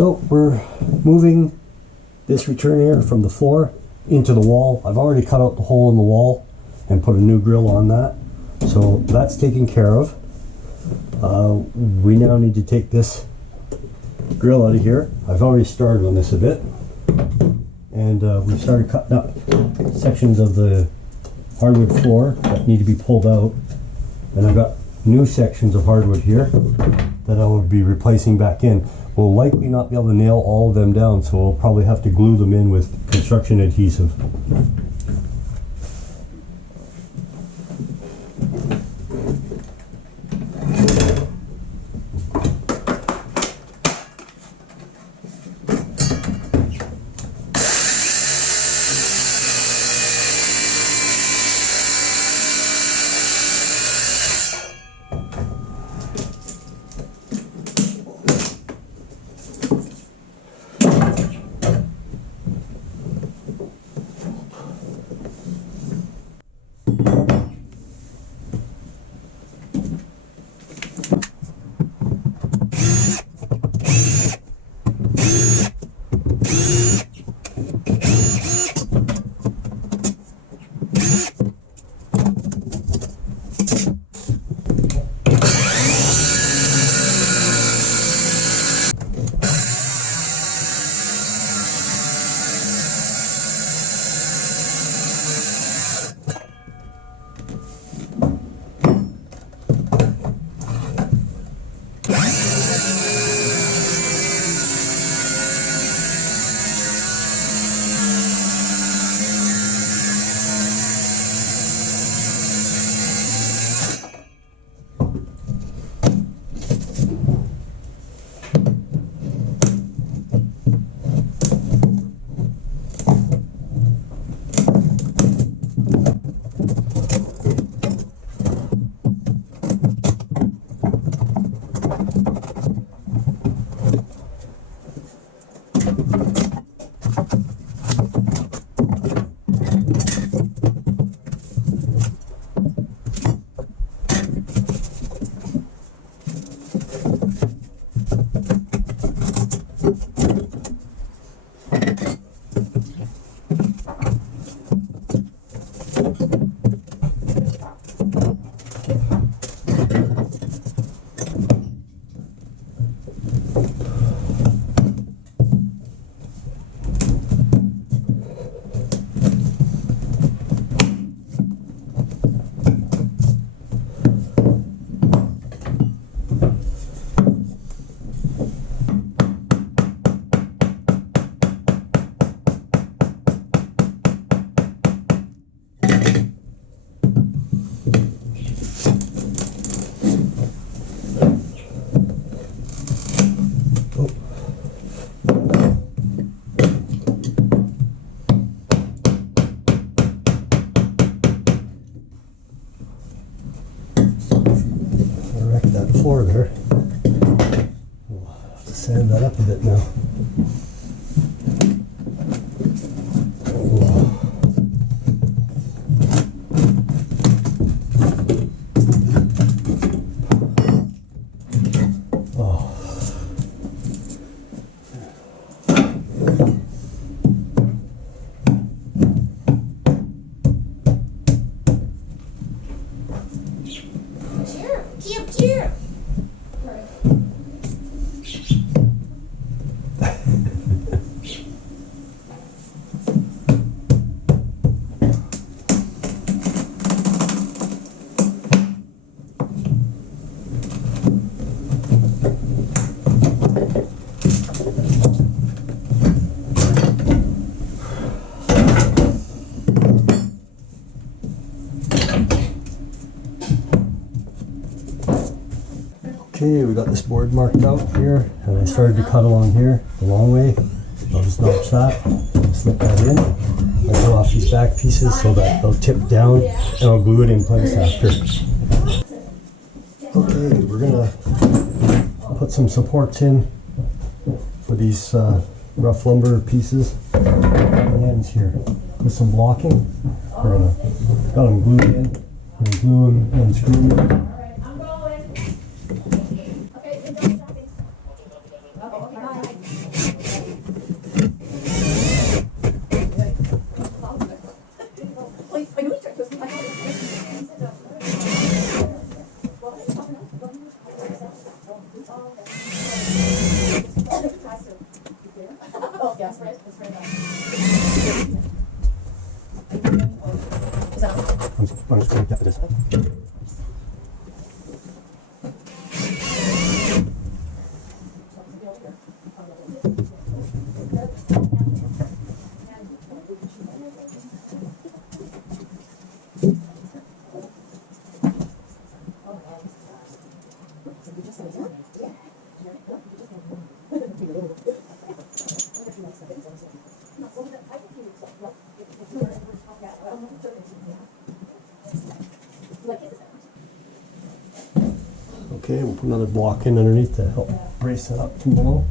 So we're moving this return air from the floor into the wall. I've already cut out the hole in the wall and put a new grill on that. So that's taken care of. We now need to take this grill out of here. I've already started on this a bit. And we started cutting up sections of the hardwood floor that need to be pulled out. And I've got new sections of hardwood here that I will be replacing back in. We'll likely not be able to nail all of them down, so we'll probably have to glue them in with construction adhesive. Floor there. We'll have to sand that up a bit now. Okay, we got this board marked out here, and I started to cut along here the long way. I'll just notch that, slip that in, and pull off these back pieces so that they'll tip down, and I'll glue it in place after. Okay, we're gonna put some supports in for these rough lumber pieces on the ends here with some blocking. We're gonna got them glued in, we're gonna glue them and screw them. Oh, yeah, spread it out. Is that on? I'm just going to tap this. Okay, we'll put another block in underneath to help brace it up from below.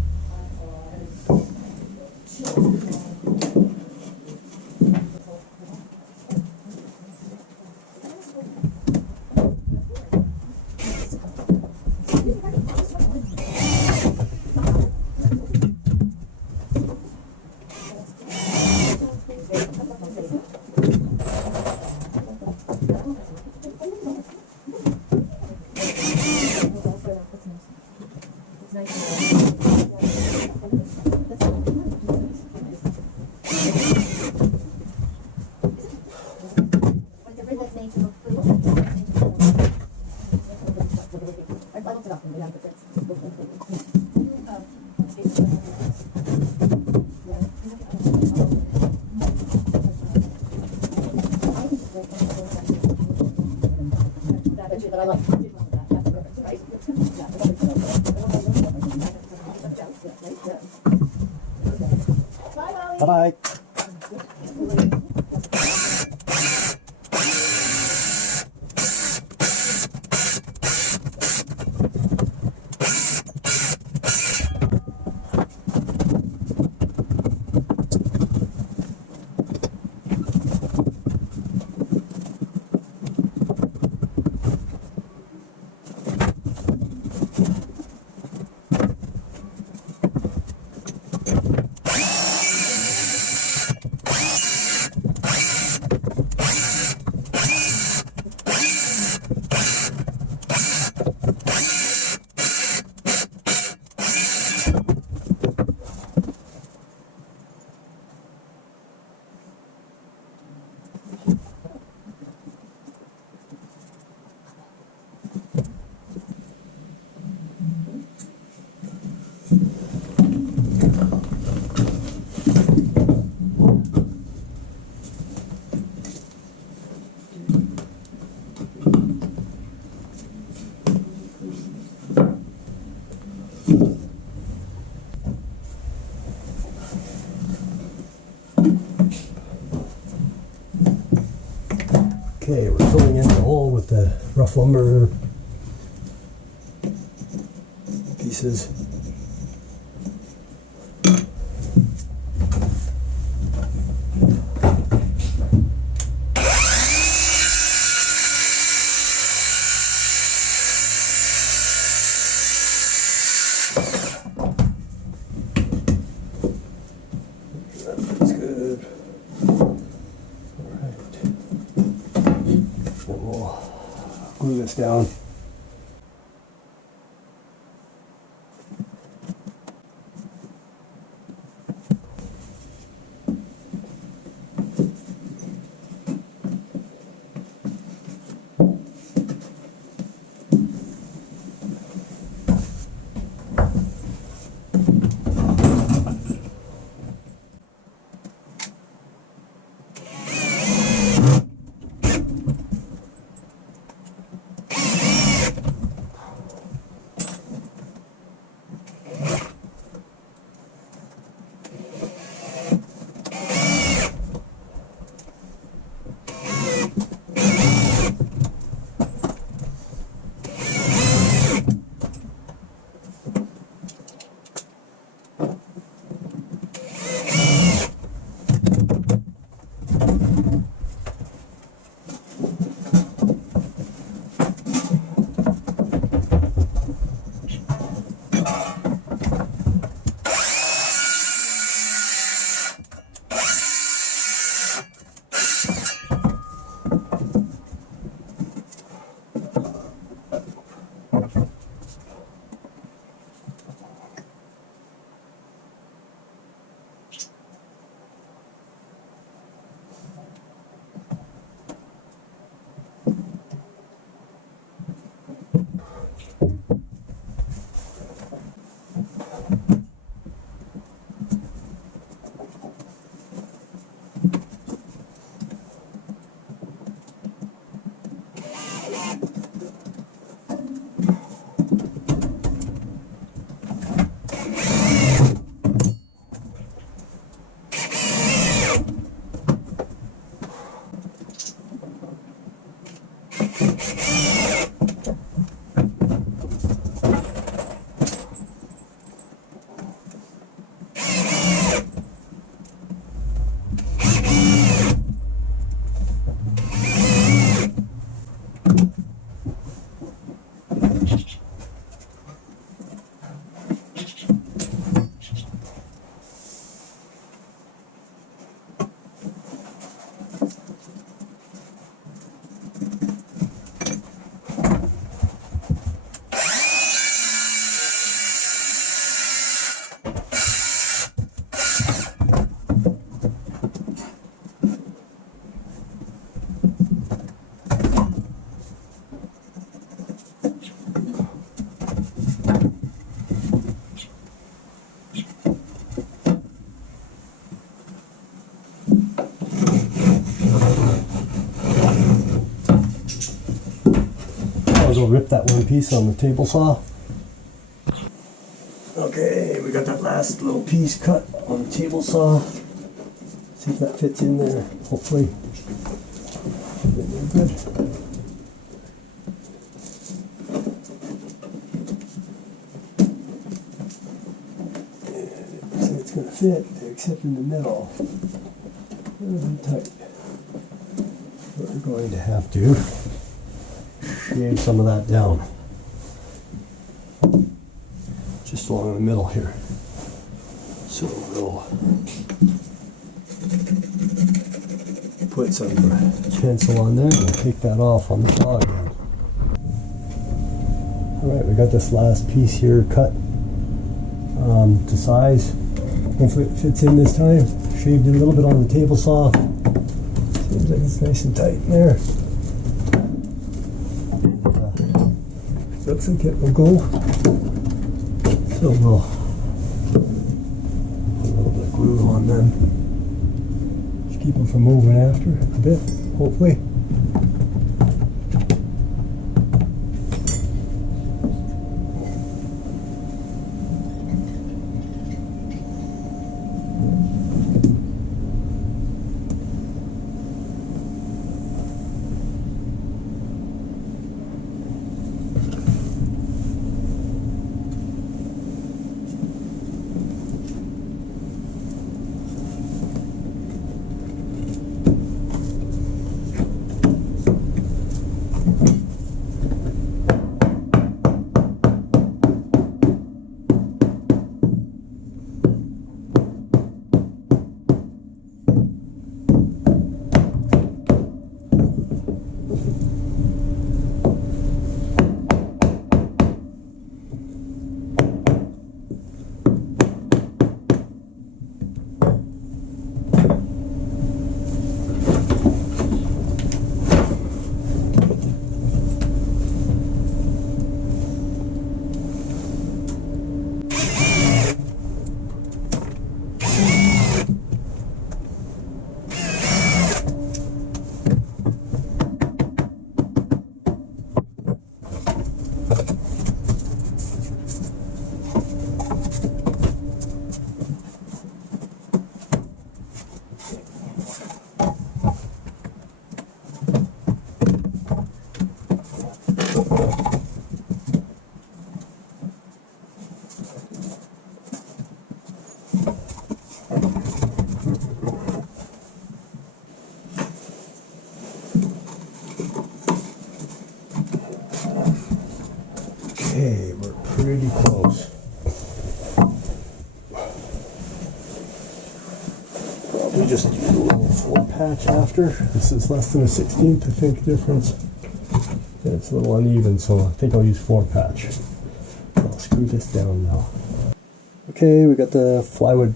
Bye-bye. Okay, we're filling in the hole with the rough lumber pieces. That's good. And we'll glue this down. go rip that one piece on the table saw. Okay, we got that last little piece cut on the table saw. See if that fits in there, hopefully. Good. So it's going to fit, except in the middle. A little bit tight. We're going to have to shave some of that down. Just along the middle here. So we'll put some pencil on there and we'll take that off on the saw again. Alright, we got this last piece here cut to size. Hopefully it fits in this time. Shaved it a little bit on the table saw. Seems like it's nice and tight in there. And, looks like it will go. So we'll put a little bit of glue on them. Just keep them from moving after a bit, hopefully. Okay, we're pretty close. Probably just use a little 4-patch after. This is less than a 16th, I think, difference. And it's a little uneven, so I think I'll use 4-patch. I'll screw this down now. Okay, we got the plywood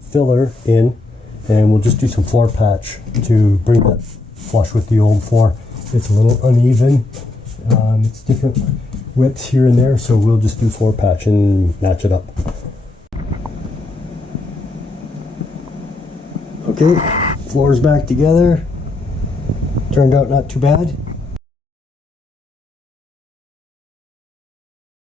filler in, and we'll just do some floor patch to bring that flush with the old floor. It's a little uneven. It's different widths here and there, so we'll just do floor patch and match it up. Okay, floor's back together. Turned out not too bad.